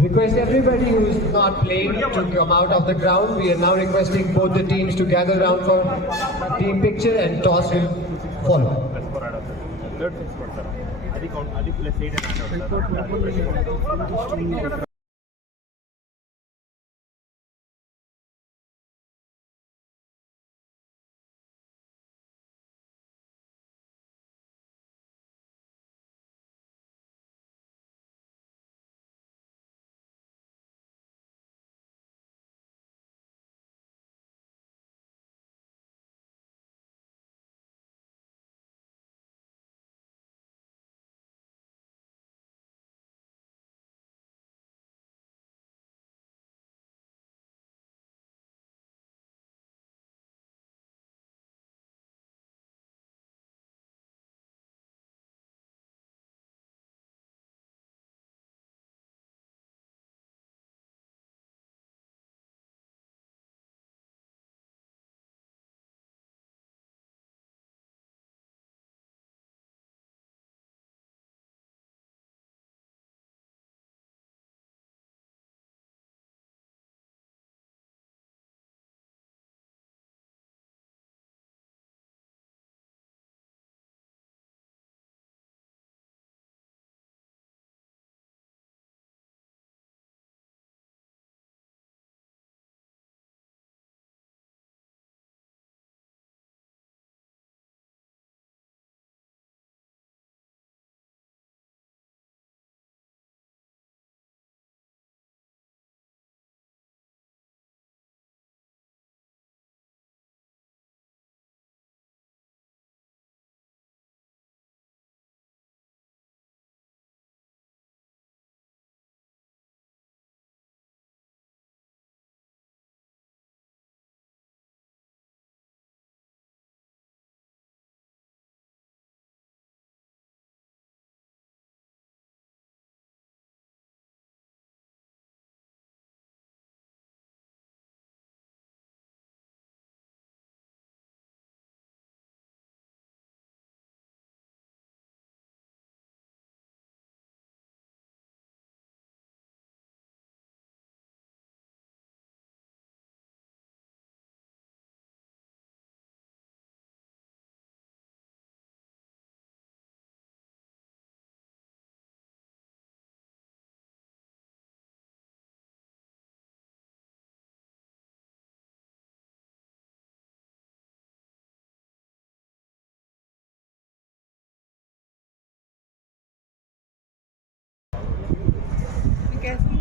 Request everybody who is not playing to come out of the ground. We are now requesting both the teams to gather around for team picture and toss will follow.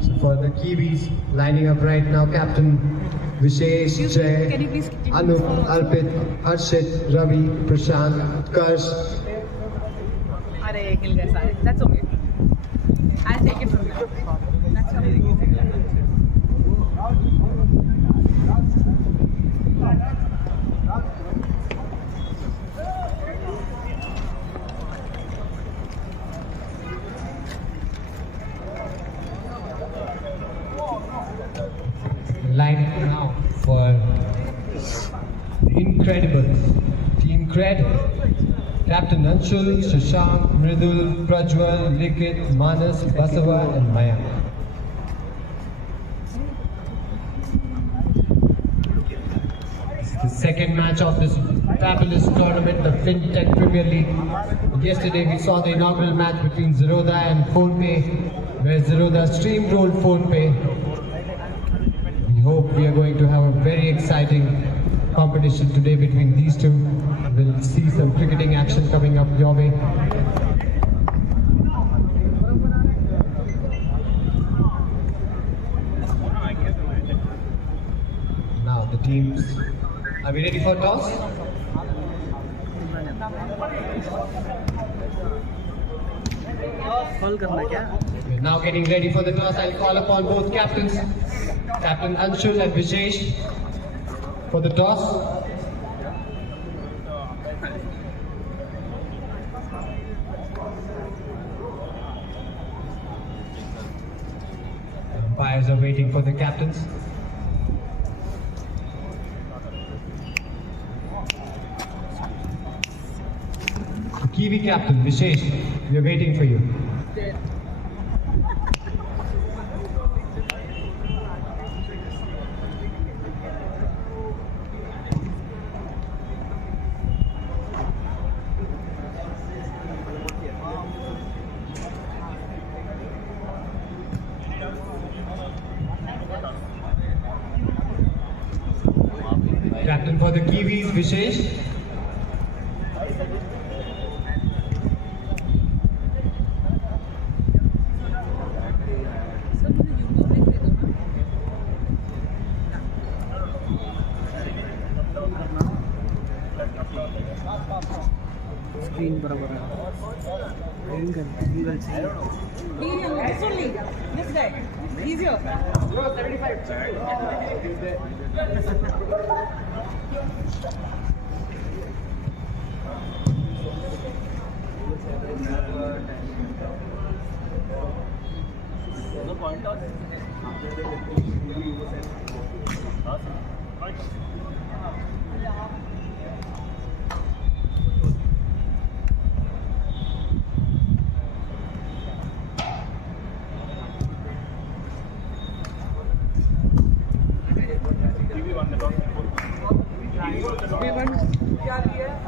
So for the Kiwis lining up right now, Captain Vishesh, Jay, Anup, Arpit, Harshit, Ravi, Prashant, Utkarsh. That's okay. I'll take it from you. That's okay. Line now for the InCREDibles. Team Cred, Captain Anshul, Shashank, Mridul, Prajwal, Likit, Manas, Basava and Maya. This is the second match of this fabulous tournament, the FinTech Premier League. Yesterday we saw the inaugural match between Zerodha and PhonePe, where Zerodha steamrolled PhonePe. We hope we are going to have a very exciting competition today between these two. We'll see some cricketing action coming up your way. Now the teams, are we ready for toss? We're now getting ready for the toss. I'll call upon both captains, Captain Anshul and Vishesh, for the toss. Umpires are waiting for the captains. Kiwi captain Vishesh, we are waiting for you. Captain for the Kiwis, Vishesh. Screen बराबर है. This only. This guy. Easier.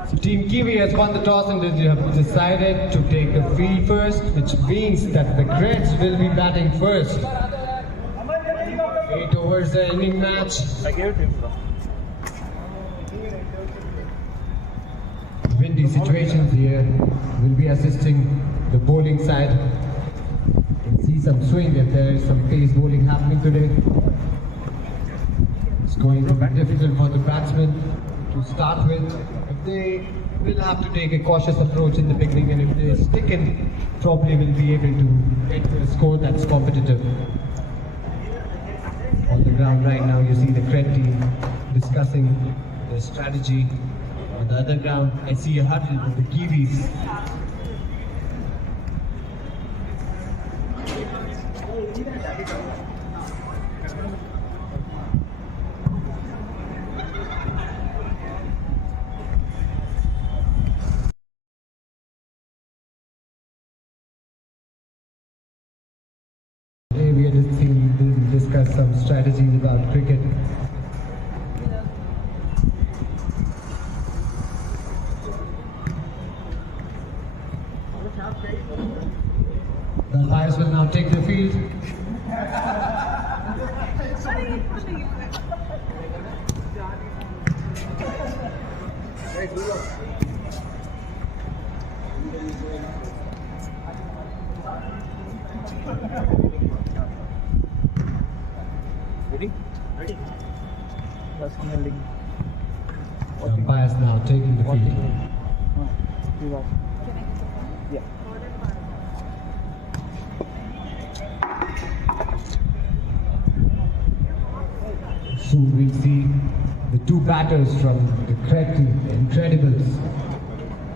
So Team Kiwi has won the toss and they have decided to take the field first, which means that the Creds will be batting first. 8 overs the inning match. I gave it to him, bro. Windy situations here will be assisting the bowling side. You can see some swing if there is some pace bowling happening today. It's going to be difficult for the batsmen to start with. But they will have to take a cautious approach in the beginning, and if they stick in, probably will be able to get to a score that's competitive. On the ground right now, you see the Cred team discussing their strategy. On the other ground, I see a huddle with the Kiwis. Today we are just seeing them discuss some strategies about cricket. The umpires will now take the field. Ready? Ready. That's handling. The umpires now taking the field. Yeah. Soon we'll see the two batters from the Cred team, the InCREDibles.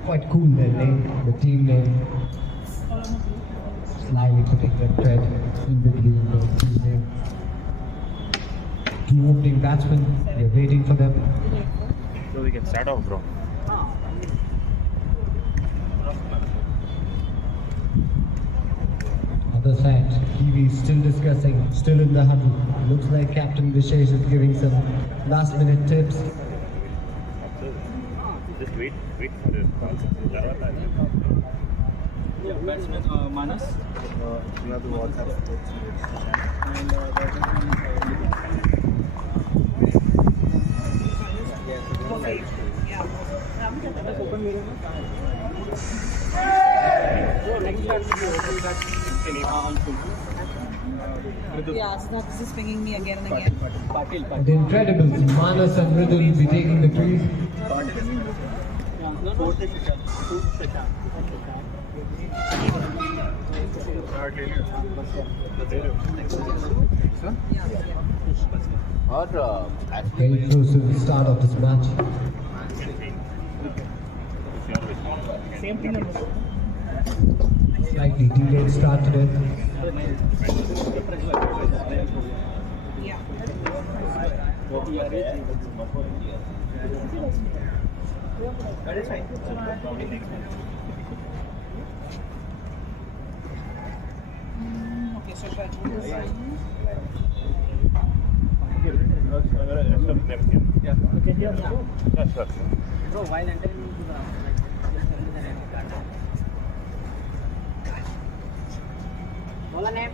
Quite cool their name, the team name. Slyly putting the Cred in between the team name. Two opening batsmen, we're waiting for them. So we can start off, bro. Other side, Kiwi still discussing, still in the huddle. Looks like Captain Vishesh is giving some last minute tips. Just wait for the call. Yeah, batsman Manas You have to WhatsApp. and Yeah, so this is pinging me again and again. Patil. The InCREDibles, Manas and Mridul will be taking the crease. Very close to the start of this match. Same thing. Slightly delayed start today. Yeah. Yeah. Okay, here. Yeah, sure. Bro, while entering into the just tell me the name of the card. Bola name.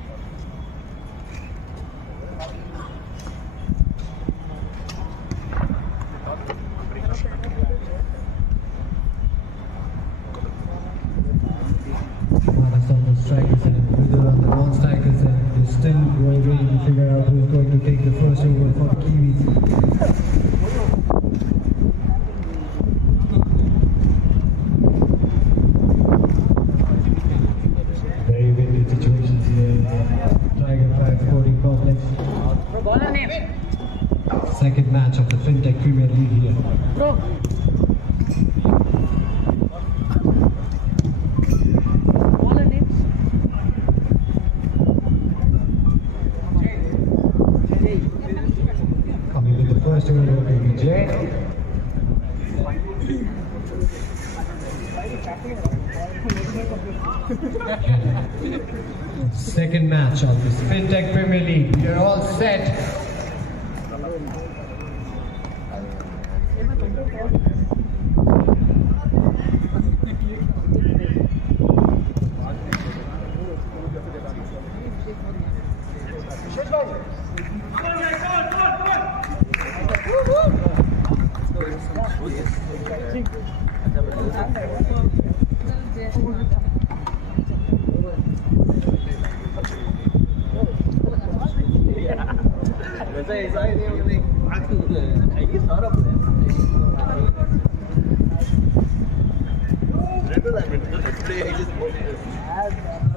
Manas on the strikers and Bridal on the non-strikers, and they're still waiting to figure out who's going to take the first over for the Kiwis. Very windy situations here in the Tiger 5 Sporting Complex. Bro, bola name. Second match of the FinTech Premier League here. Bro. Bola name. Coming with the first over will be Jay. Second match of this FinTech Premier League. We are all set.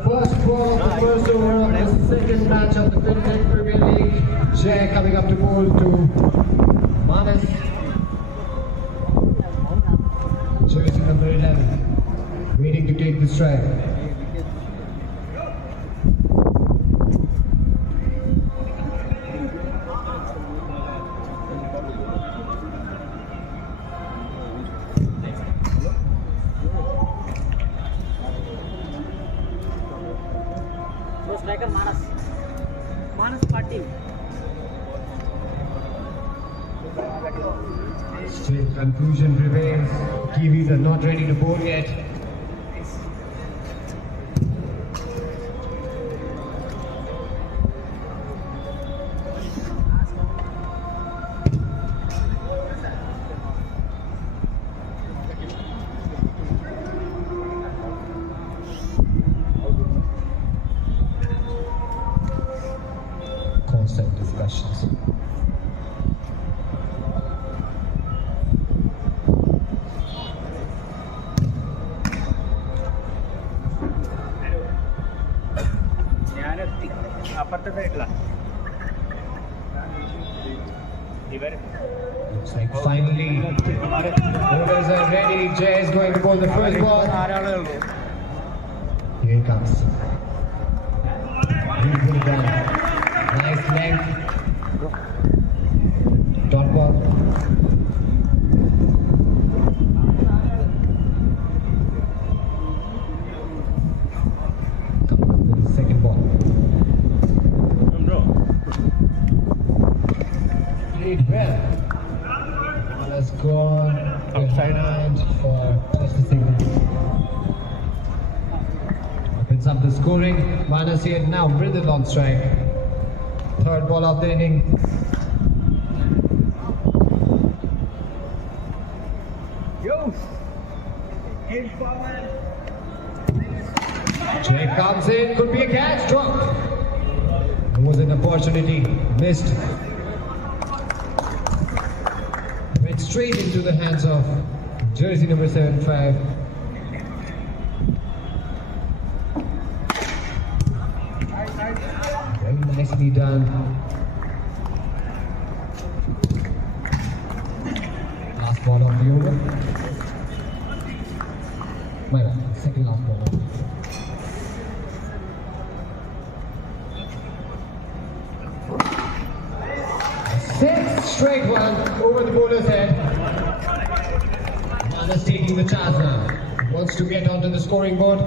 First ball of the first over of the second match of the FinTech Premier League. Jay coming up to bowl to Manas. Jersey number 11. Waiting to take the strike. Bro, striker Manas. Manas party. Still confusion prevails. Kiwis are not ready to bowl yet. Constant discussions. അപ്പുറത്തെ സൈഡിലാ ഇവര് Looks like finally bowlers are ready. Jay is going to bowl the first ball. Here it comes. Beautifully done. Nice length. Dot ball. Coming up with the second ball. bro. Played well. Ball has gone behind for just a second. Opens up the scoring. Manas here now. Bridal on strike. Third ball of the inning. Jay comes in. Could be a catch. Dropped. It was an opportunity. Missed. Went straight into the hands of jersey number 75. Very nicely done. Last ball of the over. My bad, second last ball. Sixth straight one over the bowler's head. Manas taking the chance now. Wants to get onto the scoring board.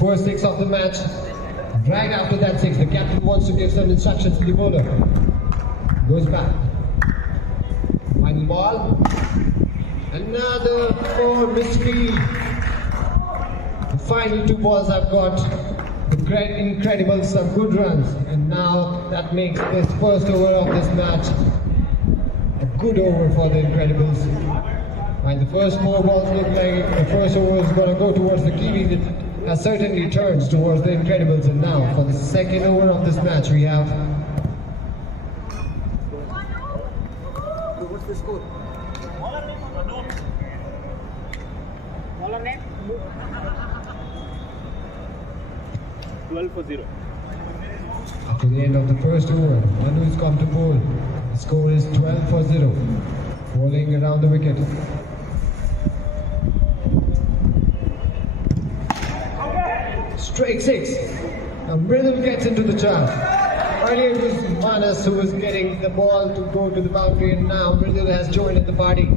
First six of the match. Right after that 6, the captain wants to give some instructions to the bowler. Goes back. Final ball. Another 4 misfield. The final 2 balls have got the InCREDibles some good runs, and now that makes this first over of this match a good over for the InCREDibles. And the first 4 balls look like the first over is going to go towards the KIWI. It has certainly turned towards the InCREDibles, and now for the second over of this match we have. What's the score? Bowler name? 12 for 0. After the end of the first over, Manu has come to bowl. The score is 12 for 0. Bowling around the wicket. Straight 6. Now Mridul gets into the charge. Earlier it was Manas who was getting the ball to go to the boundary, and now Mridul has joined in the party.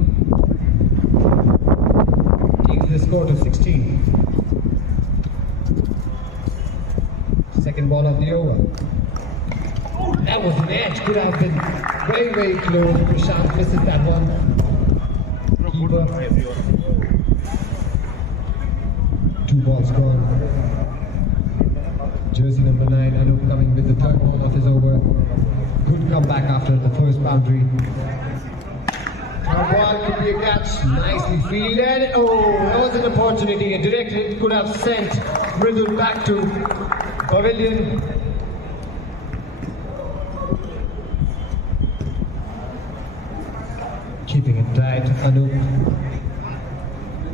Takes the score to 16. Second ball of the over. That was an edge, could have been very, very close. Prashant misses that one. Keeper. 2 balls gone. Jersey number 9, Anup coming with the third ball of his over. Good comeback after the first boundary. Third ball could be a catch. Nicely fielded. Oh, that was an opportunity. A direct hit could have sent Mridul back to pavilion. Keeping it tight, Anup.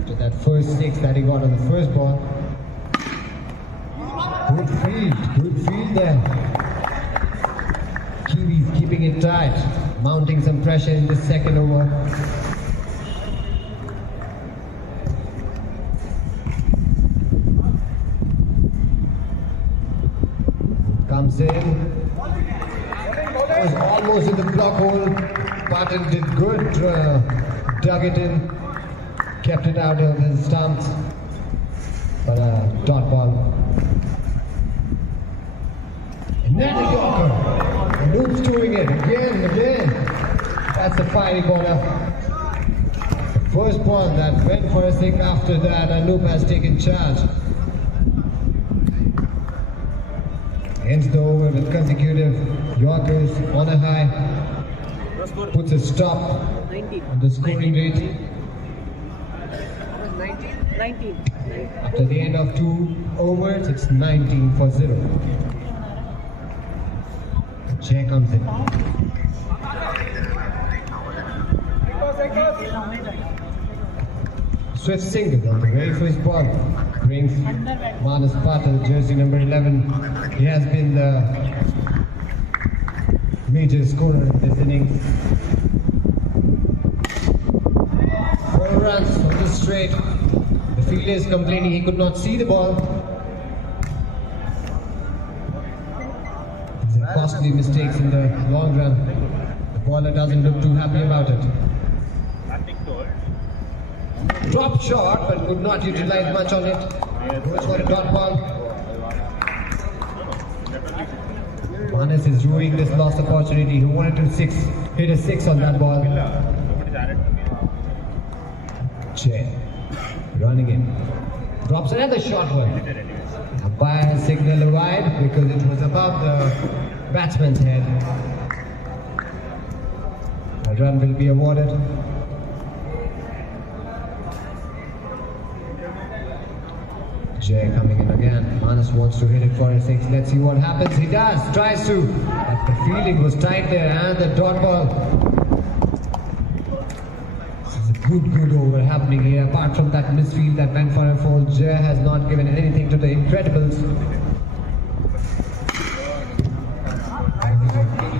To that first 6 that he got on the first ball. Good field there. KIWI's keeping it tight, mounting some pressure in the second over. Comes in. Was almost in the block hole. Barton did good, dug it in, kept it out of his stumps. But a dot ball. Another Yorker. Anoop's doing it again. That's a fiery bowler. First ball that went for a 6. After that, Anoop has taken charge. Ends the over with consecutive Yorkers on a high. Puts a stop on the scoring rate. 19. After the end of 2 overs, it's 19 for 0. Jay comes in. Swift single on the very first ball brings Manas Patel, jersey number 11. He has been the major scorer in this innings. 4 runs from this straight. The fielder is complaining he could not see the ball. Costly mistakes in the long run. The bowler doesn't look too happy about it. Dropped shot, but could not utilize much on it. Goes for a dot ball. Manas is ruining this lost opportunity. He wanted to hit a 6 on that ball. Jay running in. Drops another short one. Umpire signal wide because it was above the batsman's head. A run will be awarded. Jay coming in again. Manas wants to hit it for a 6. Let's see what happens. He does. Tries to. But the fielding was tight there, and the dot ball. This is a good over happening here. Apart from that misfield that went for a 4, Jay has not given anything to the InCREDibles.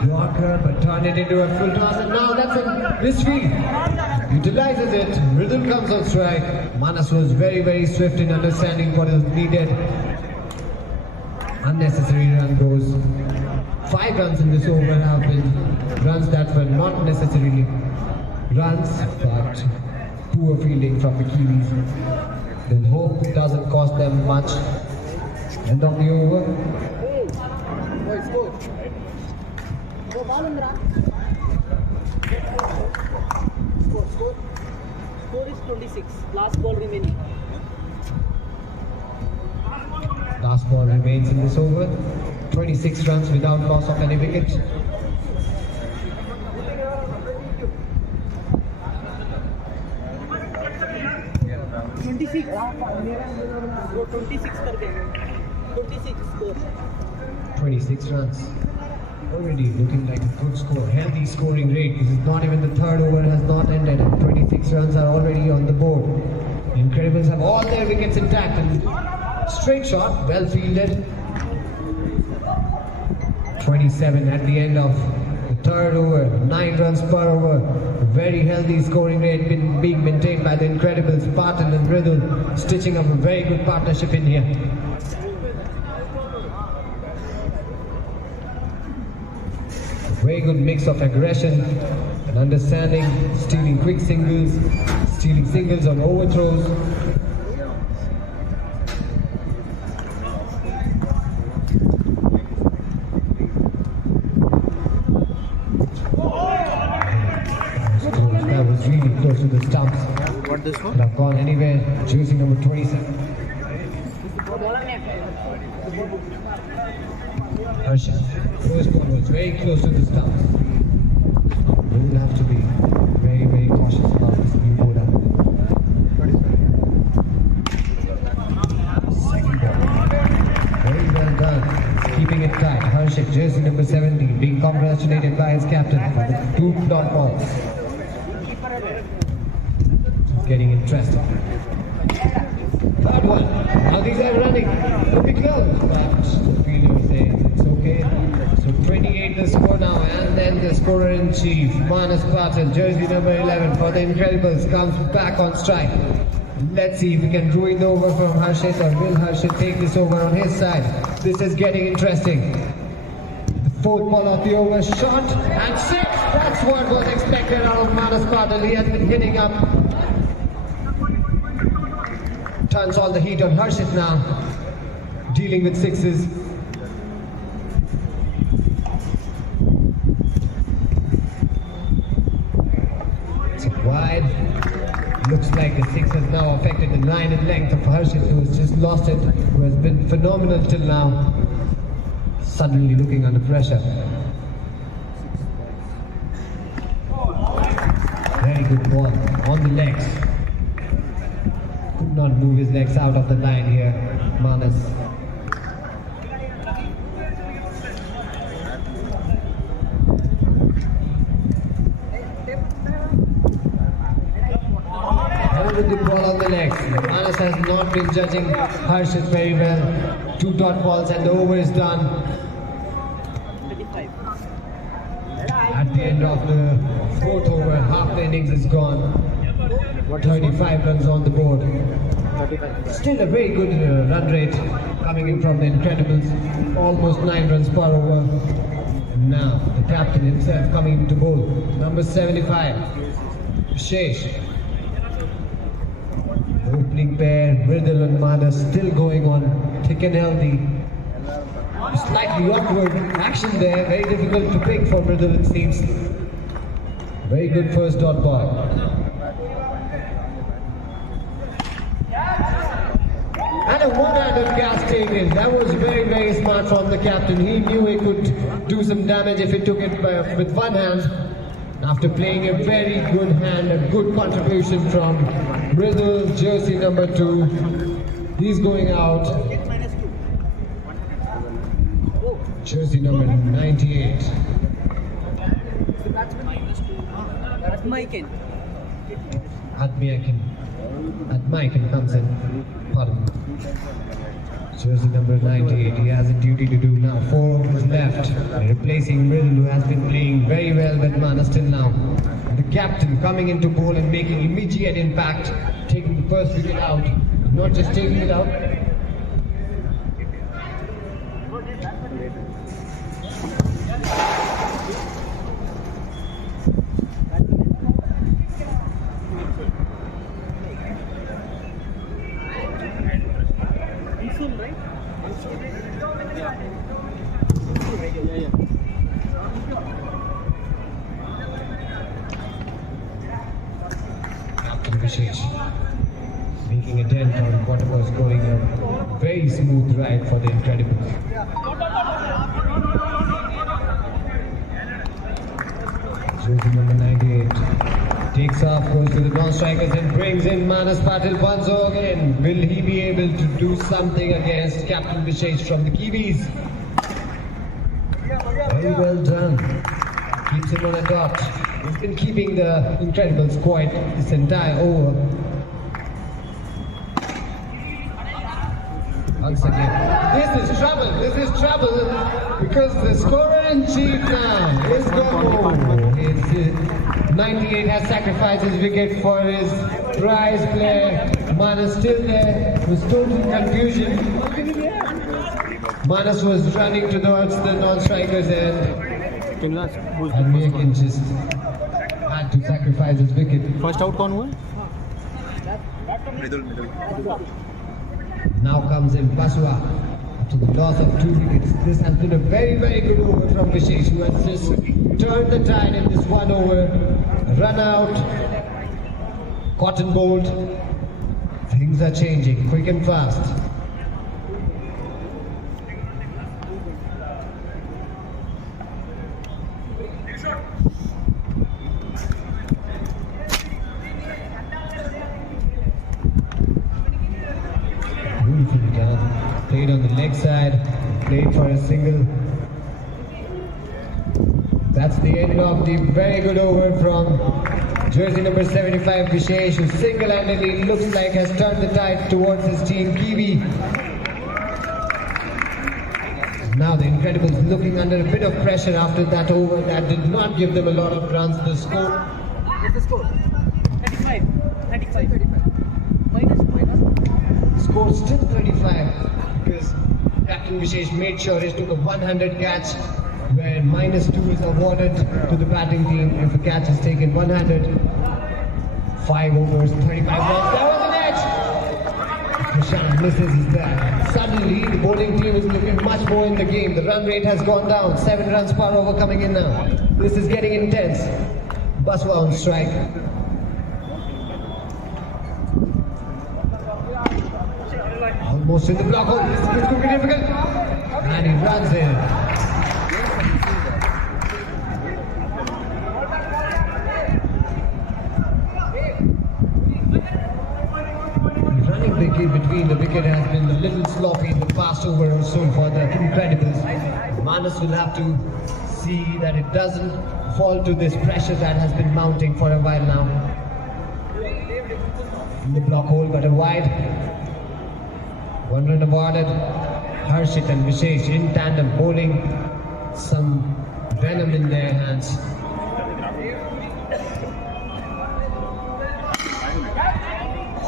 Yorker, but turned it into a full toss, and now that's a misfield. Utilizes it. Mridul comes on strike. Manas was very, very swift in understanding what is needed. Unnecessary run goes. 5 runs in this over have been runs that were not necessarily runs, but poor fielding from the KIWIs. Then hope it doesn't cost them much. End of the over. Score is 26. Last ball remaining. Last ball remains in this over. 26 runs without loss of any wicket. वो 26 कर गए 26 score 26 runs. Already looking like a good score. Healthy scoring rate. This is not even the third over has not ended. And 26 runs are already on the board. InCREDibles have all their wickets intact. And straight shot, well fielded. 27 at the end of the third over. 9 runs per over. A very healthy scoring rate being maintained by the InCREDibles. Patil and Mridul stitching up a very good partnership in here. Very good mix of aggression and understanding, stealing quick singles, stealing singles on overthrows. That was really close to the stumps. What this one? Could have gone anywhere. Choosing number 27. Harsha. First ball was very close to the stumps. We will have to be very, very cautious about this new bowler. Second ball. Very well done. Keeping it tight. Harshit, jersey number 17, being congratulated by his captain for the 2 dot balls. It's getting interesting. Third one. Now these are running. Could be close, but the fielder says it's okay. So 28 the score now, and then the scorer in chief, Manas Patil, jersey number 11 for the InCREDibles, comes back on strike. Let's see if we can ruin the over from Harshit, or will Harshit take this over on his side? This is getting interesting. The fourth ball of the over, shot and 6. That's what was expected out of Manas Patil. He has been hitting up. Turns all the heat on Harshit now, dealing with 6s. It's wide. Looks like the 6 has now affected the 9 in length of Harshit, who has just lost it, who has been phenomenal till now. Suddenly looking under pressure. Very good ball on the legs. Could not move his legs out of the line here, Manas. Held with the ball on the legs. Manas has not been judging Harshit very well. 2 dot balls and the over is done. 35 At the end of the 4th over, half the innings is gone. 35 runs on the board. Still a very good run rate coming in from the InCREDibles. Almost 9 runs per over. Now the captain himself coming into bowl. Number 75, Shesh. Opening pair, Mridul and Manas still going on thick and healthy. Slightly awkward action there. Very difficult to pick for Mridul, it seems. Very good first dot ball. And a one-handed gas taken. That was very, very smart from the captain. He knew he could do some damage if he took it with one hand. After playing a very good hand, a good contribution from Mridul, jersey number 2. He's going out. Jersey number 98. Admaiken comes in. Pardon. Jersey number 98. He has a duty to do now. 4 overs left. Replacing Mridul, who has been playing very well with Manas till now. The captain coming into bowl and making immediate impact, taking the first wicket out. Not just taking it out. Captain Vishesh making a dent on what was going on. Very smooth ride for the InCREDibles. Jersey number 98 takes off, goes to the non-strikers and brings in Manas Patil once again. Will he be able to do something against Captain Vishesh from the Kiwis? Very well done. Keeps him on a dot. He's been keeping the InCREDibles quiet this entire over. Once again, this is trouble because the scorer in chief now is Gomo. 98 has sacrificed his wicket for his prize player. Manas still there, was total confusion. Manas was running towards the non-strikers and Megan just had to sacrifice his wicket. First out कौन हुआ? Middle. Now comes in Baswa to the loss of 2 wickets. This has been a very, very good over from Vishesh, who has just turned the tide in this 1 over. Run out, cotton bolt. Things are changing quick and fast. Beautifully done. Played on the leg side, played for a single. That's the end of the very good over from jersey number 75 Vishesh, who single-handedly looks like has turned the tide towards his team KIWI. Now the InCREDibles looking under a bit of pressure after that over that did not give them a lot of runs. The score. What's the score? 35. 35. Minus. Score still 35 because Captain Vishesh made sure he took a 100 catch, where -2 is awarded to the batting team if a catch is taken 100. 5 overs, 35 runs. That was an edge! Prashant misses his bat. Suddenly, the bowling team is looking much more in the game. The run rate has gone down. 7 runs per over coming in now. This is getting intense. Baswa on strike. Almost in the block hole. This could be difficult. And he runs in. Between the wicket has been a little sloppy in the past over or so for the InCREDibles. Manas will have to see that it doesn't fall to this pressure that has been mounting for a while now. In the block hole, but a wide. 1 run awarded. Harshit and Vishesh in tandem bowling some venom in their hands.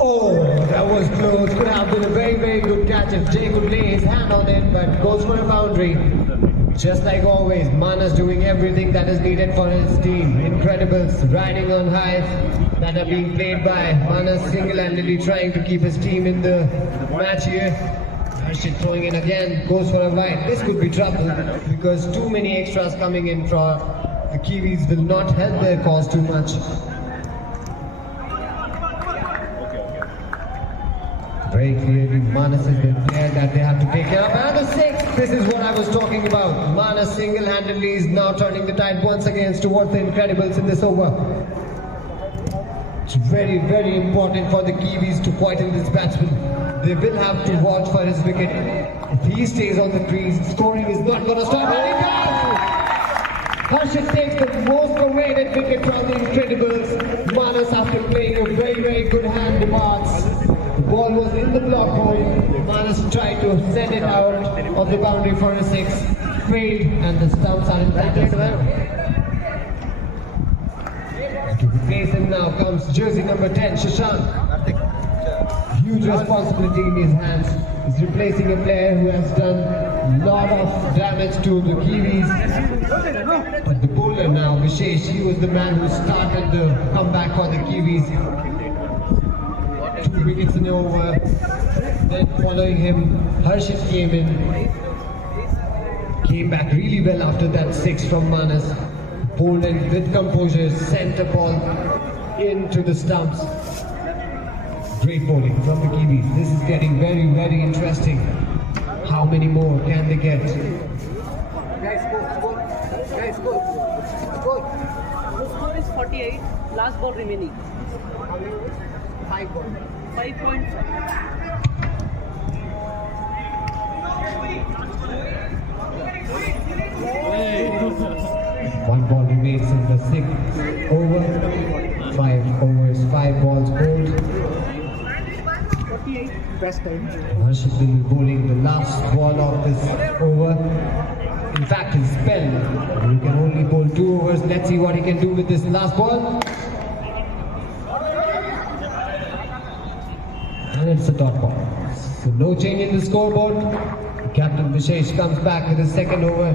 Oh, that was close. Could have been a very, very good catch if Jay could lay his hand on it, but goes for a boundary. Just like always, Manas doing everything that is needed for his team. InCREDibles riding on highs that are being played by Manas single-handedly trying to keep his team in the match here. Harshit throwing in again, goes for a wide. This could be trouble because too many extras coming in for the Kiwis will not help their cause too much. Very clearly, Manas has been there that they have to take care of. And the 6, this is what I was talking about. Manas single-handedly is now turning the tide once again towards the InCREDibles in this over. It's very, very important for the Kiwis to quieten this batsman. They will have to watch for his wicket. If he stays on the crease, scoring is not going to stop. And he does! Harshit takes the most awaited wicket from the InCREDibles. Manas, after playing a very, very good hand, departs. The ball was in the block hole. Manas tried to send it out of the boundary for a 6. Failed, and the stumps are intact as well. To replace him now comes jersey number 10, Shashank. Huge responsibility in his hands. He's replacing a player who has done a lot of damage to the Kiwis. But the bowler now, Vishesh, he was the man who started the comeback for the Kiwis. 2 wickets in over. Then following him, Harshit came in. Came back really well after that 6 from Manas. Bowled in with composure, sent the ball into the stumps. Great bowling from the Kiwis. This is getting very, very interesting. How many more can they get? Guys, score. Guys, score. The score is 48. Last ball remaining. 5 ball. 5.5. One ball remains in the 6th over. 5 overs, 5 balls bowled. 48. Best time. Harshit will be bowling the last ball of this over. In fact, his spell. He can only bowl 2 overs. Let's see what he can do with this last ball. And it's a dot ball. So no change in the scoreboard. Captain Vishesh comes back with his 2nd over.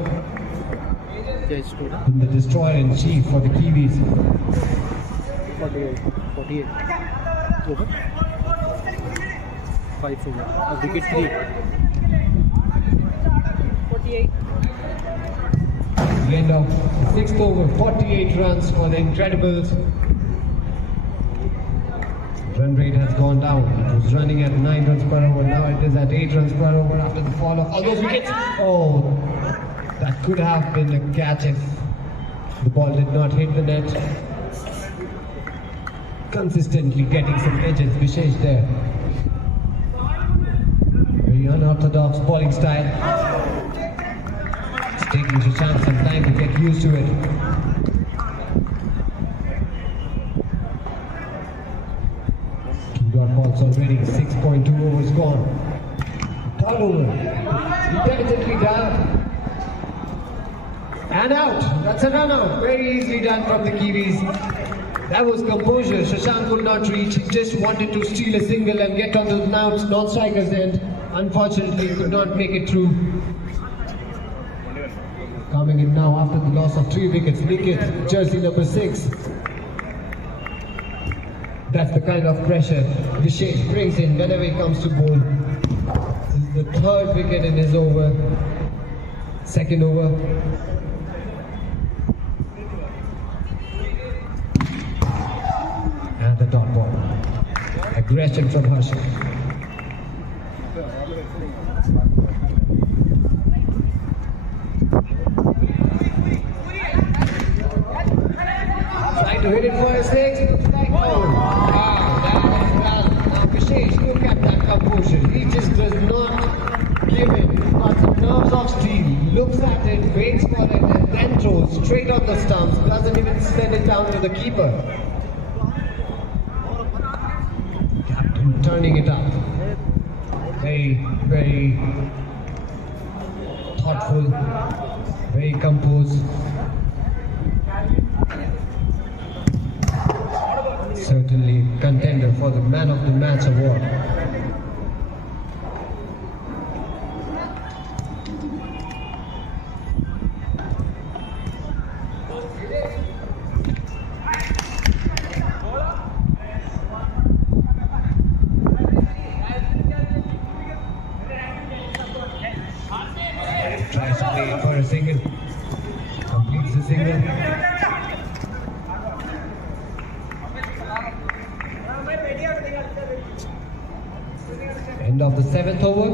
In the destroyer in chief for the Kiwis. 48. Over. 5 over. Wicket 3. 48. The end of the 6th over, 48 runs for the InCREDibles. Run rate has gone down. It was running at 9 runs per over. Now it is at 8 runs per over after the fall of all those wickets. Oh, that could have been a catch if the ball did not hit the net. Consistently getting some edges, Vishesh there. Very unorthodox bowling style. It's taking Shashank some time to get used to it. Two-dot balls already, 6.2 overs gone. Third over, intelligently done. And out, that's a run out. Very easily done from the Kiwis. That was composure. Shashank could not reach. He just wanted to steal a single and get on the non-striker's end. Unfortunately, could not make it through. Coming in now after the loss of 3 wickets, Nikit, jersey number 6. That's the kind of pressure Vishesh brings in whenever he comes to bowl. This is the 3rd wicket in his over. 2nd over. And the dot ball. Aggression from Harshit. Trying to hit it for his legs. Oh, wow, that is well. Now Vishesh, look at that composure. He just does not give it. He's got some nerves of steel. Looks at it, waits for it, and then throws straight on the stumps. Doesn't even send it down to the keeper. Captain turning it up. Very, very thoughtful, very composed. Certainly contender for the Man of the Match award. Tries to play for a single, completes the single. End of the 7th over.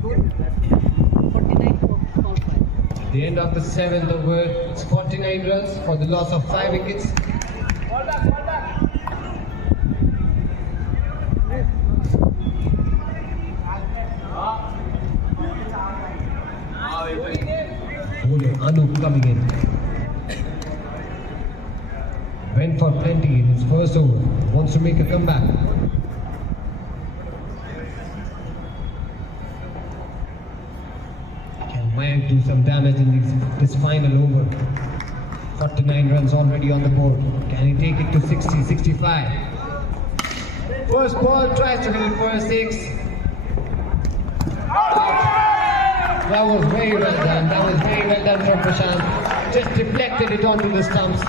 49.5. At the end of the 7th over, it's 49 runs for the loss of 5 wickets. Bowler Anup coming in. Went for plenty in his first over. Wants to make a comeback. Can Mayank do some damage in this final over? 49 runs already on the board. Can he take it to 60, 65? First ball, tries to hit it for a 6. That was very well done. That was very well done from Prashant. Just deflected it onto the stumps.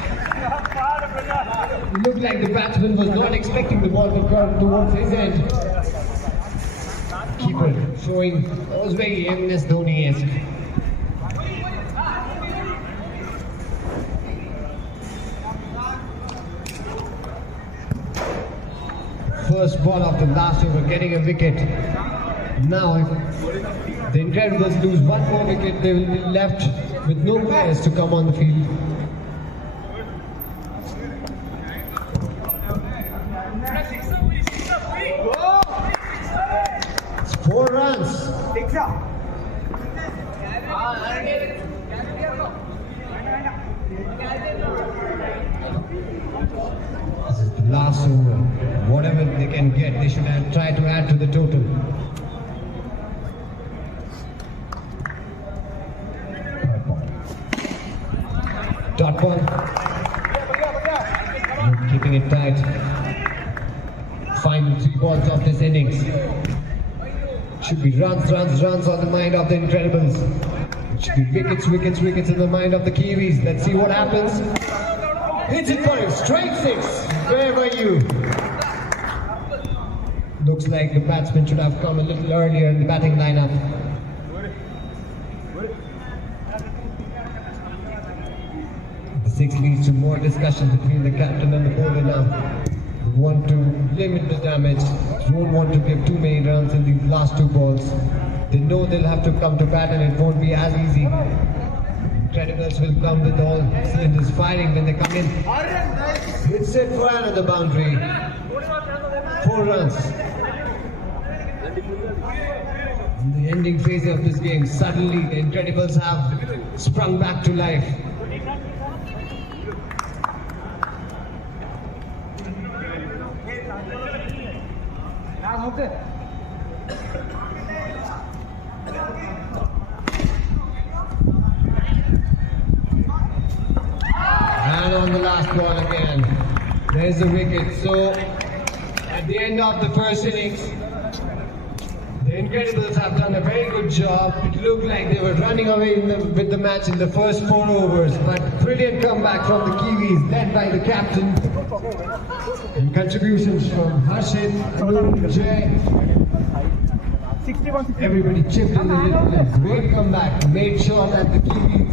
It looked like the batsman was not expecting the ball to come towards his end. Keeper showing, that was very MS Dhoni-esque. First ball of the last over, getting a wicket. Now, if the InCREDibles lose one more wicket, they will be left with no players to come on the field. It's 4 runs. This is the last over. Whatever they can get, they should have tried to add to the total. Dot ball. Keeping it tight. Final 3 balls of this innings. Should be runs on the mind of the InCREDibles. It should be wickets in the mind of the Kiwis. Let's see what happens. Hits it for him. Strike 6. Where were you? Looks like the batsman should have come a little earlier in the batting lineup. The 6 leads to more discussion between the captain and the bowler now. They want to limit the damage, don't want to give too many runs in these last 2 balls. They know they'll have to come to bat and it won't be as easy. InCREDibles will come with all cylinders firing when they come in. Hits it for another boundary. 4 runs. In the ending phase of this game, suddenly the InCREDibles have sprung back to life. And on the last ball again, there's a wicket. So at the end of the first innings, the InCREDibles have done a very good job. It looked like they were running away with the match in the first 4 overs, but brilliant comeback from the Kiwis, led by the captain. And contributions from Harshit, Arun, Jay. Everybody chipped in a little bit. Great comeback. Made sure that the Kiwis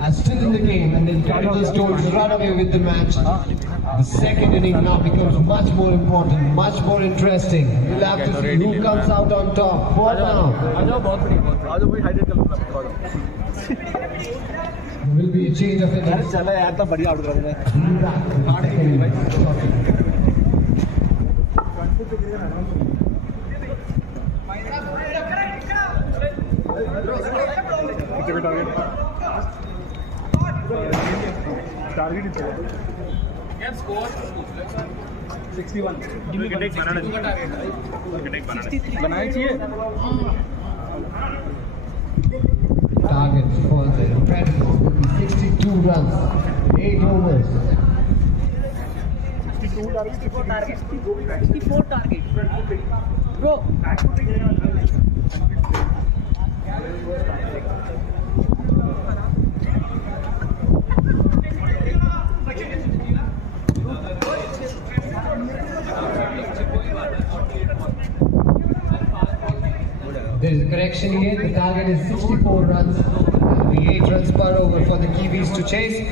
are still in the game, and the InCREDibles don't run away with the match. The second inning now becomes much more important, much more interesting. We'll have to see who comes out on top. For now, there will be a change of innings. Can score 61. You can take banana. You can take banana. Banana चाहिए. Target for the InCREDibles will be 62 runs, 8 overs. 64 target. Bro. There is a correction here. The target is 64 runs. There will be 8 runs per over for the Kiwis to chase.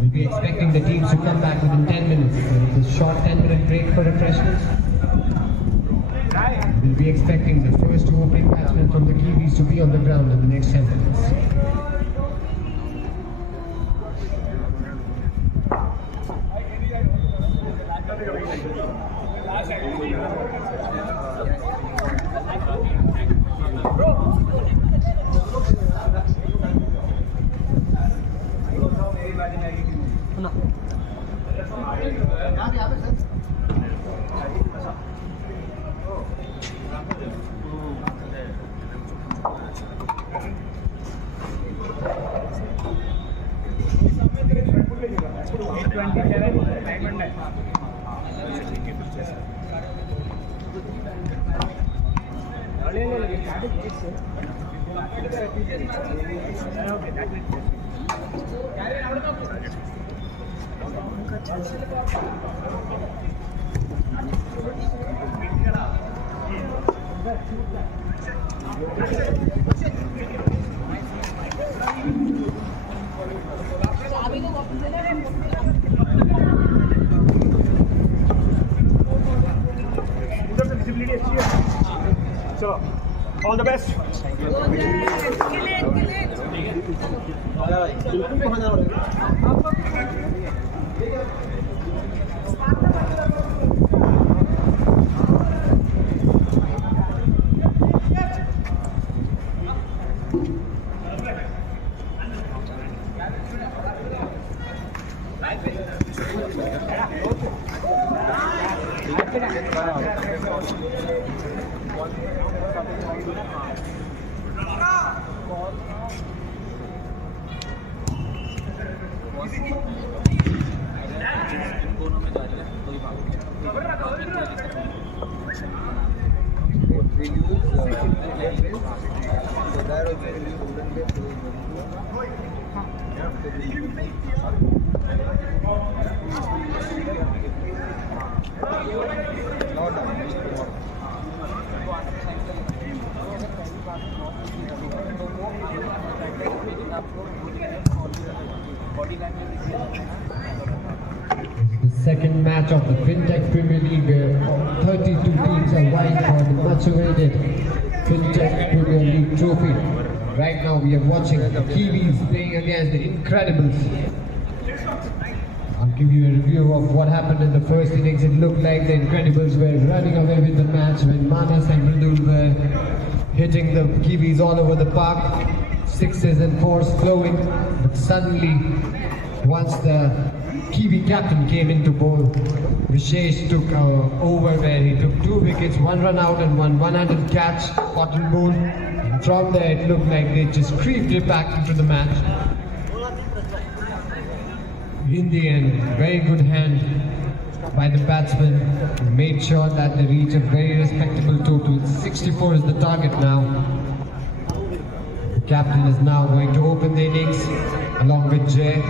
We'll be expecting the teams to come back within 10 minutes. There is a short 10-minute break for refreshments. We'll be expecting the first 2 opening batsmen from the Kiwis to be on the ground in the next 10 minutes. Chalo. All the best. Go there. Kill it. The second match of the FinTech Premier League, where 32 teams are vying for the much-awaited FinTech Premier League trophy. Right now we are watching the KIWIs playing against the InCREDibles. I'll give you a review of what happened in the first innings. It looked like the InCREDibles were running away with the match when Manas and Mridul were hitting the KIWIs all over the park. Sixes and fours flowing, but suddenly once the KIWI captain came into bowl, Vishesh took over where he took 2 wickets, 1 run out and one-handed catch, cotton bowl. And from there it looked like they just creeped it back into the match. In the end, very good hand by the batsman, who made sure that they reach a very respectable total. 64 is the target now. The captain is now going to open the innings along with Jay.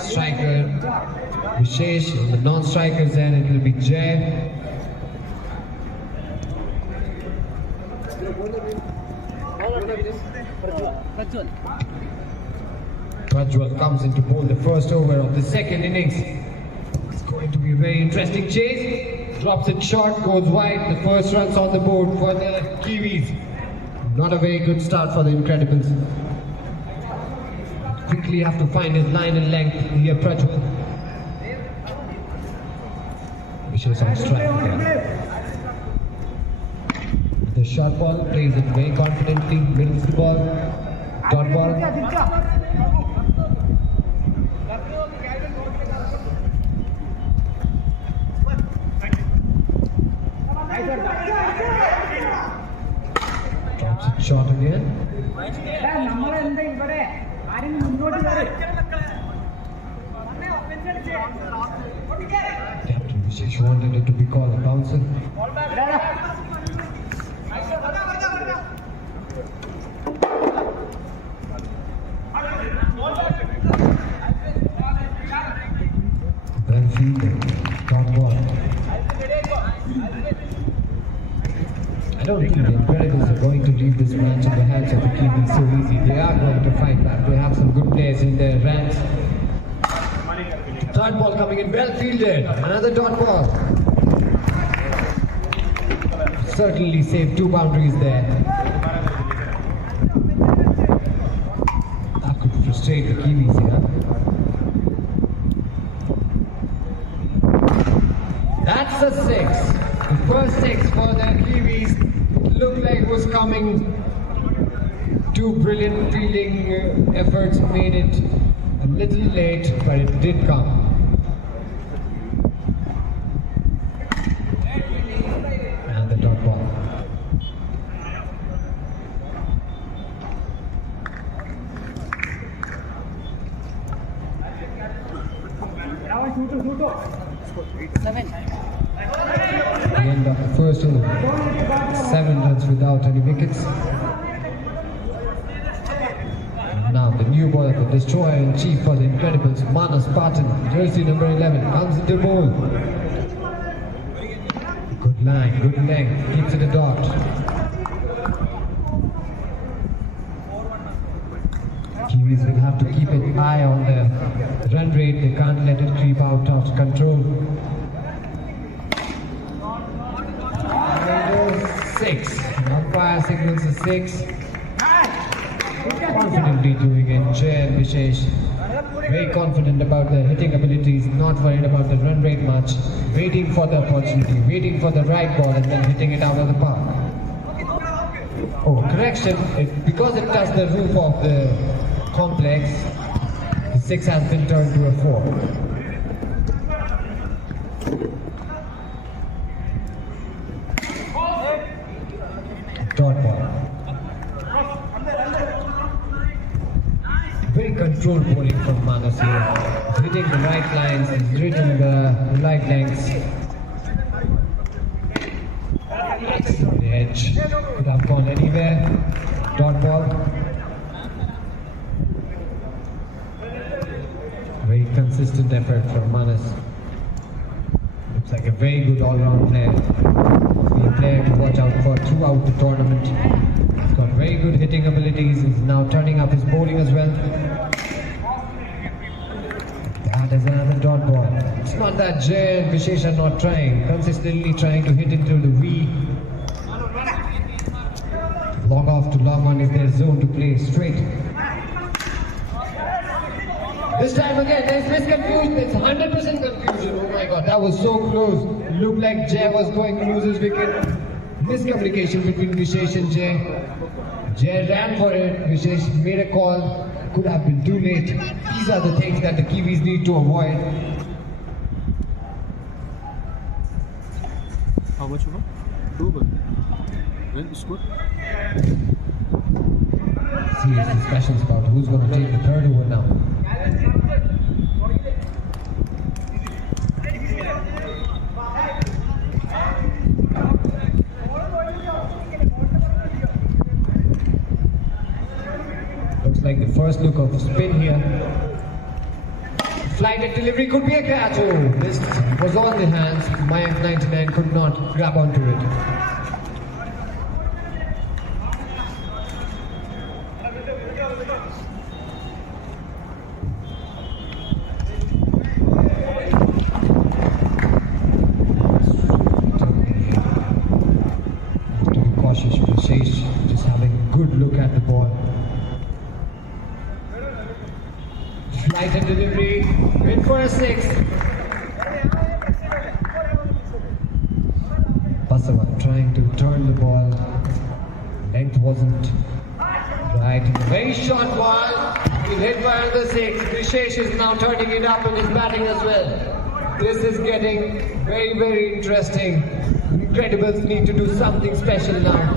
Striker Vishesh, and the non-strikers then it will be Jay. Prajwal comes into bowl the first over of the second innings. It's going to be a very interesting chase. Drops it short, goes wide. The first runs on the board for the KIWIs. Not a very good start for the InCREDibles. Quickly have to find his line and length here, Prajwal. Vishesh on strike again. The short ball, plays it very confidently, middles the ball, dot ball. Drops it short again. Captain Vishesh wanted it to be called a bouncer. Well fielded, dot ball. I don't think the InCREDibles are going to leave this match in the hands of the KIWIs so easy. They are going to fight back. They have some good players in their ranks. Third ball coming in, well fielded. Another dot ball. Certainly saved 2 boundaries there. That could frustrate the KIWIs here. That's a 6. The first 6 for the KIWIs. Looked like it was coming. 2 brilliant fielding efforts made it a little late, but it did come. And the dot ball. The end of the first over. 7 runs without any wickets. And now the new ball, the destroyer-in-chief for the InCREDibles, Manas Patton, jersey number 11, comes into bowl. Good line, good length, keeps it a dot. KIWIs will have to keep an eye on the run rate. They can't let it creep out of control. 6. Umpire signals a 6. Confidently doing it, Jay and Vishesh. Very confident about their hitting abilities, not worried about the run rate much. Waiting for the opportunity, waiting for the right ball and then hitting it out of the park. Oh, correction, because it touched the roof of the complex, the 6 has been turned to a 4. Dot ball. Very controlled bowling from Manas here. He's hitting the right lines, he's hitting the right lengths. The edge could have gone anywhere. Dot ball. Very consistent effort from Manas. Looks like a very good all-round player. A player to watch out for throughout the tournament. He's got very good hitting abilities. He's now turning up his bowling as well. That is another dot ball. It's not that Jay and Vishesh are not trying, consistently trying to hit into the V. Long off to long on is their zone to play straight. This time again, there's misconfusion. It's 100% confusion. Oh my god, that was so close. Looked like Jay was going to lose his wicket. Miscommunication between Vishesh and Jay. Jay ran for it. Vishesh made a call. Could have been too late. These are the things that the Kiwis need to avoid. How much over? 2 over. When score? Serious discussions about who's going to take the third over now. Looks like the first look of spin here. Flighted delivery could be a catch. Oh, this was on the hands. Mayank 99 could not grab onto it. Cautious Vishesh, just having a good look at the ball. Flighted delivery, in for a 6. Basava trying to turn the ball. Length wasn't right. Very short ball. He hit by another 6. Vishesh is now turning it up in his batting as well. This is getting very, very interesting. InCREDibles need to do something special now.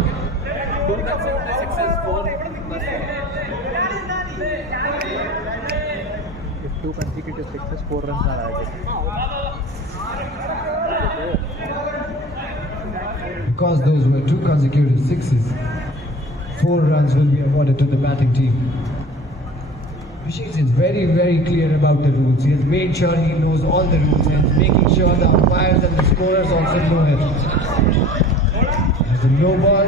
If 2 consecutive sixes, 4 runs are added. Because those were 2 consecutive 6s, 4 runs will be awarded to the batting team. Vishesh is very, very clear about the rules. He has made sure he knows all the rules and making sure the umpires and the scorers also know it. There's a no ball.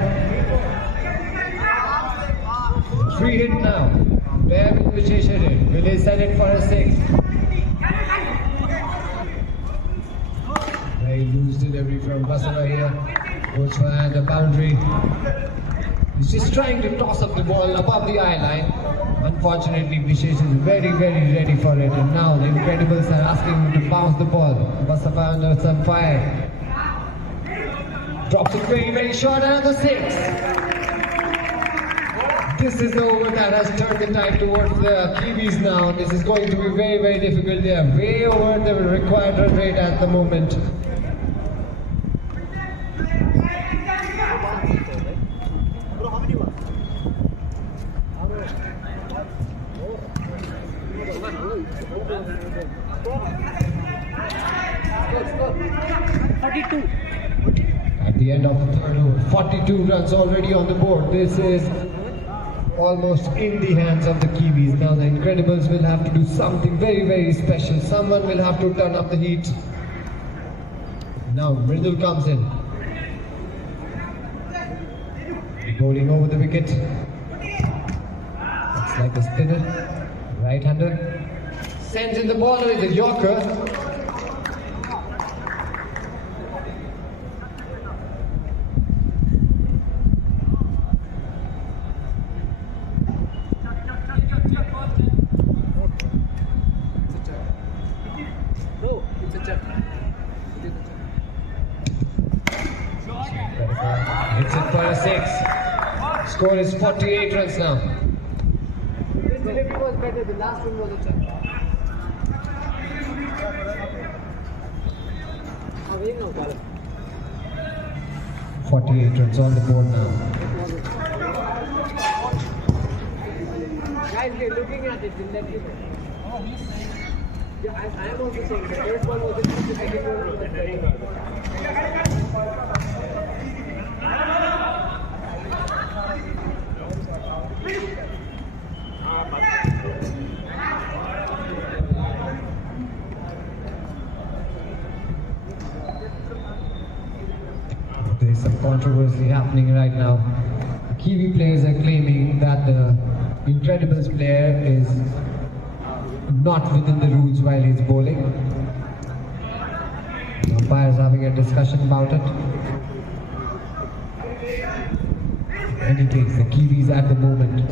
3 hit now. Where will Vishesh hit it? Will he set it for a 6? Very loose delivery from Basava here. Goes for the boundary. He's just trying to toss up the ball above the eye line. Unfortunately, Vishesh is very, very ready for it. And now the InCREDibles are asking him to bounce the ball. Basava under some fire. Drops it very, very short. Another 6. This is the over that has turned the tide towards the Kiwis now. This is going to be very, very difficult. They are way over the required run rate at the moment. At the end of the third over, 42 runs already on the board. This is almost in the hands of the Kiwis. Now the InCREDibles will have to do something very, very special. Someone will have to turn up the heat. Now Mridul comes in. Bowling over the wicket. Looks like a spinner. Right-hander. Sends in the ball with a Yorker. Hits it for a 6. Score is 48 runs now. This delivery was better, the last one was a check. 48 runs on the board now. Guys, we're looking at it, we'll let you know. Yeah, I am also saying the first one was the second one was very good. There is some controversy happening right now. The Kiwi players are claiming that the InCREDibles player is not within the rules while he's bowling. The umpires having a discussion about it. In any case, the Kiwis at the moment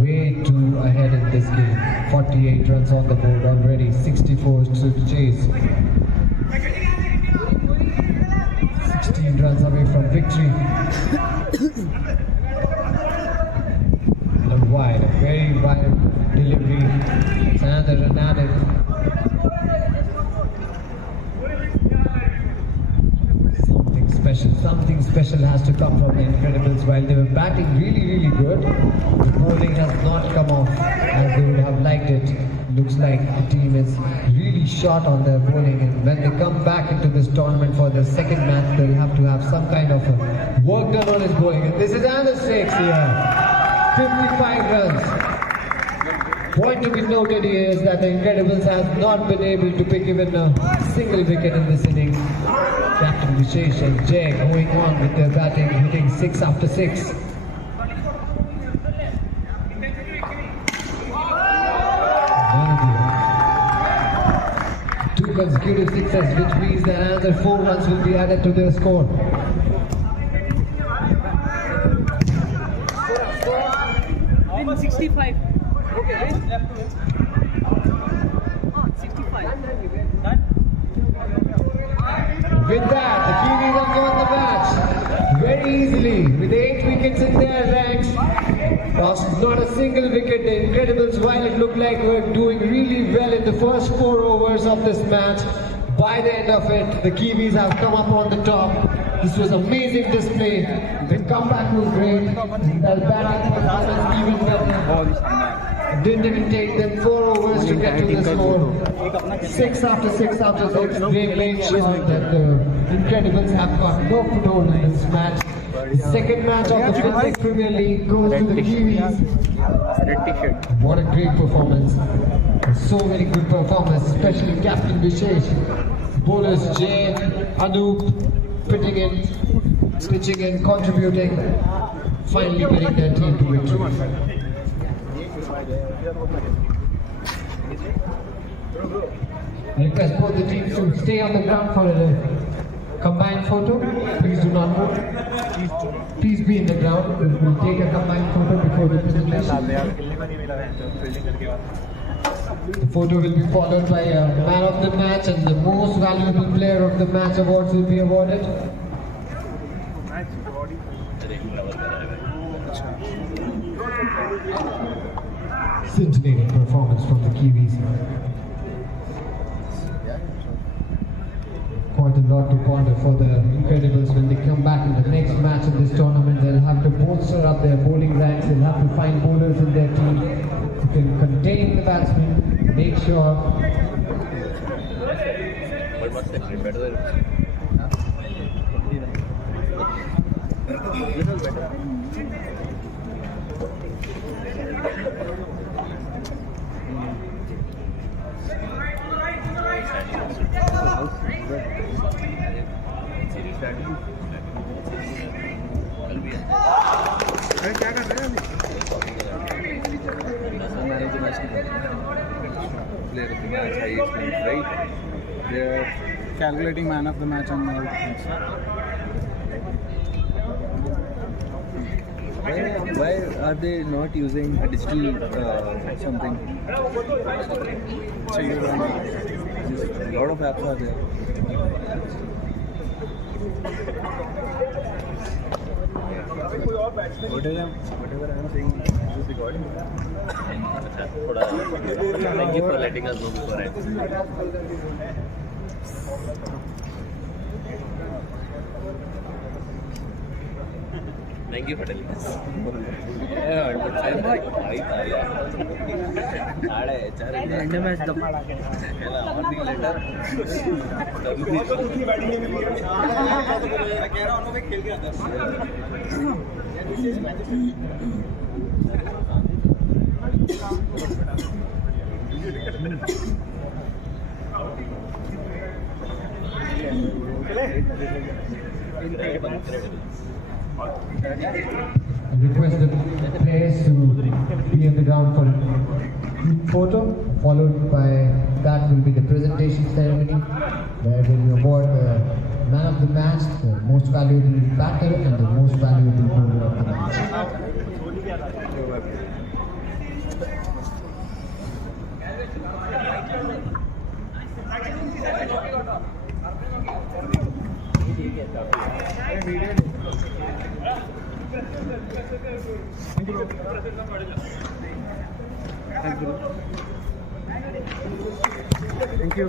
way too ahead in this game. 48 runs on the board already, 64 to the chase. 16 runs away from victory. And wide, a very wide delivery. It's another run added. Something special has to come from the InCREDibles. While they were batting really good, the bowling has not come off as they would have liked it. Looks like the team is really short on their bowling, and when they come back into this tournament for the second match, they'll have to have some kind of work done on his bowling. And this is another 6 here. 55 runs. Point to be noted here is that the InCREDibles have not been able to pick even a single wicket in this innings. Captain Vishesh and Jay going on with their batting, hitting 6 after 6. Two consecutive sixes, which means that another 4 runs will be added to their score. Then 65. Okay, right? 65. With that, the Kiwis have won the match very easily with 8 wickets in their ranks. Lost not a single wicket. The InCREDibles, while it looked like were doing really well in the first 4 overs of this match, by the end of it, the Kiwis have come up on the top. This was amazing display. The comeback was great. The batting performance even better. It didn't even take them 4 overs to get to this score. 6 after 6 after 6. They made sure that the InCREDibles have got no foothold in this match. The second match of the Sportz Premier League goes to the Kiwis. What a great performance. So many good performances, especially Captain Vishesh. Bowlers Jay, Anup, pitching in, contributing, finally getting their team to victory. I request both the teams to stay on the ground for a combined photo. Please do not move. Please be in the ground. We will take a combined photo before the presentation. The photo will be followed by a man of the match, and the most valuable player of the match awards will be awarded. Scintillating performance from the Kiwis. Quite a lot to ponder for the InCREDibles when they come back in the next match in this tournament. They'll have to bolster up their bowling ranks. They'll have to find bowlers in their team who can contain the batsmen, make sure. They're calculating man of the match and all things. Why are they not using a digital something? So you A lot of apps are there. Whatever I am saying is recording. Thank you for letting us know before I. Thank you for telling us. Yeah, but I'm like, I request the players to be on the ground for a group photo, followed by that will be the presentation ceremony, where we will award the man of the match, the most valuable batter, and the most valuable bowler of the match. thank you.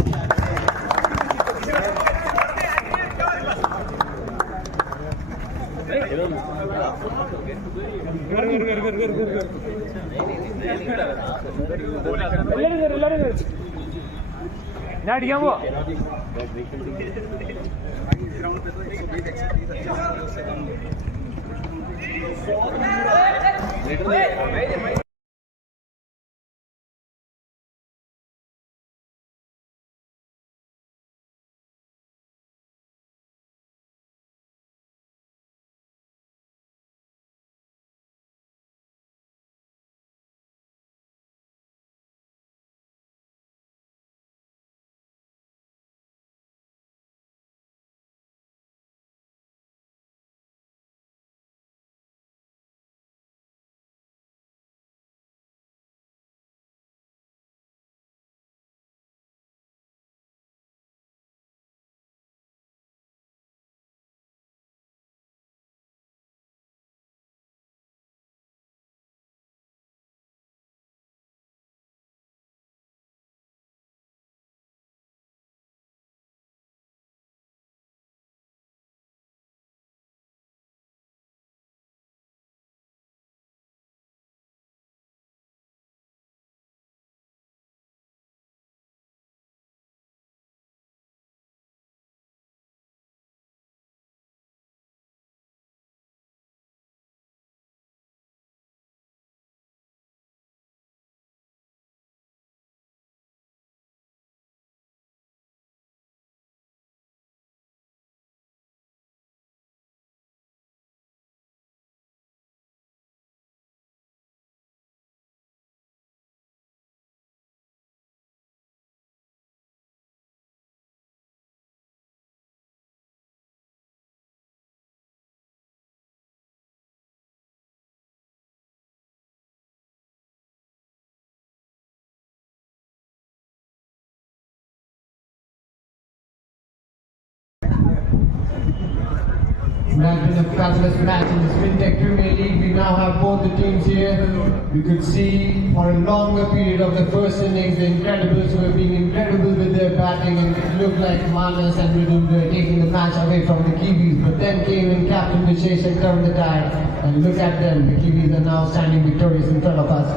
It has been a fabulous match in the FinTech Premier League. We now have both the teams here. You could see for a longer period of the first innings, the InCREDibles were being incredible with their batting, and it looked like Manas and Rhythm were taking the match away from the Kiwis. But then came in Captain Vishesh and turned the tide, and look at them. The Kiwis are now standing victorious in front of us.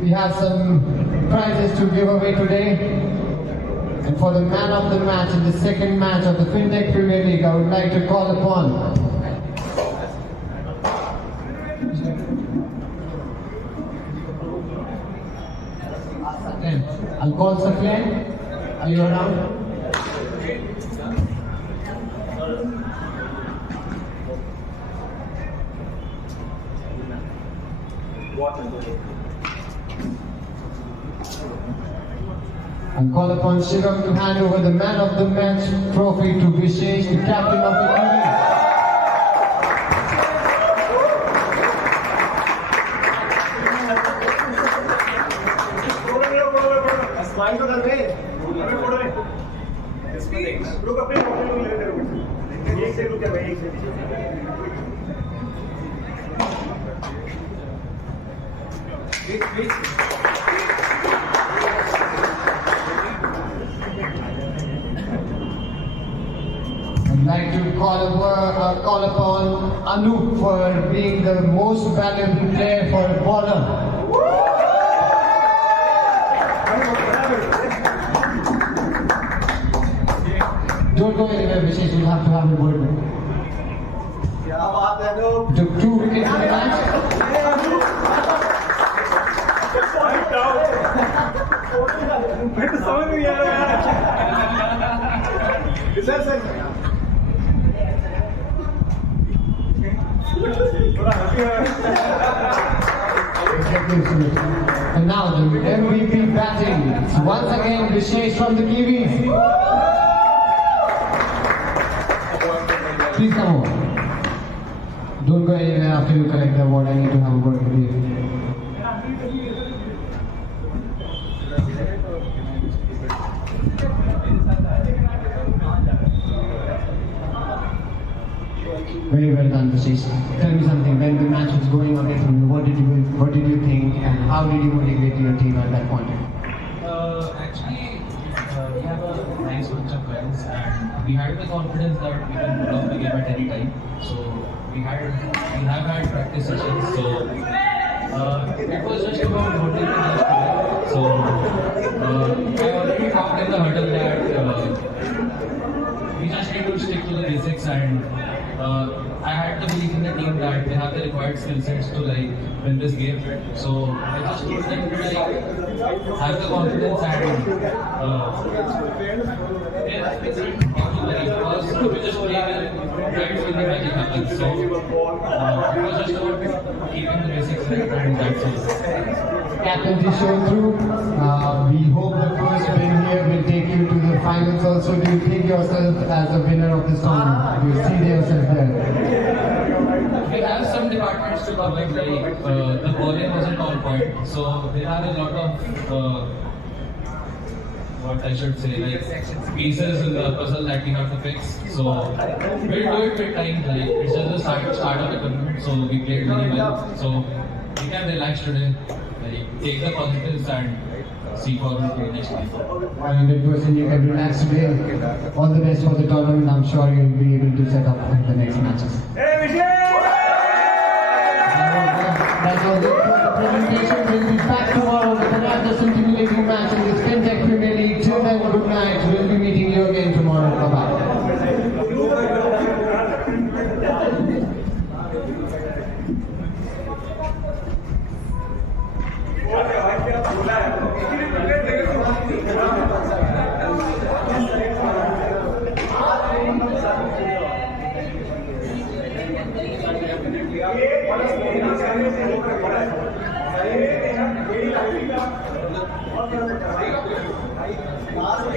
We have some prizes to give away today. And for the man of the match in the second match of the FinTech Premier League, I would like to call upon I'll call Safian. Are you around? I'll call upon Shivam to hand over the man of the match trophy to Vishesh, the captain of the team. लोग अपने लोग ले रहे हो एक से रुक जाए एक से I'd like to call upon Anup for being the most valuable player for a bowler. Don't go anywhere, Vishesh. You'll have to have a word with him. Took 2 wickets in the match. समझ नहीं आ रहा sir sir थोड़ा हंसी And now the MVP batting. Once again, Vishesh from the KIWI. Please come over. Don't go anywhere after you collect the award. I need to have a word with you. Very well done, Vishesh. Tell me something. When the match was going on, what did you think, and how did you motivate your team at that point? Actually, we have a nice bunch of guys, and we had the confidence that we can pull off the game at any time. So we have had practice sessions. So it was just about motivating us today. So I already talked in the huddle that we just need to stick to the basics, and I had the belief in the team that they have the required skill sets to win this game. So I just told them to have the confidence and because we just play well, try to win the magic happens. So it was just about keeping the basics right, and that's it. Captaincy showed through. We hope the first win here will take you to the finals also. Do you think yourself as a winner of this tournament? Do you see yourself there? We have some departments to cover, the bowling wasn't on point, so there are a lot of what I should say, pieces in the puzzle that we have to fix. So we'll do it with time. It's just the start of the tournament, so we played very well. So we can relax today, take the positives and see forward to the next game. 100% you can relax today. All the best for the tournament. I'm sure you'll be able to set up in the next matches. That's all good for the presentation. We'll be back tomorrow with another scintillating match in this FinTech Premier League. Till then, good night. We'll be meeting you again tomorrow. Bye-bye. Last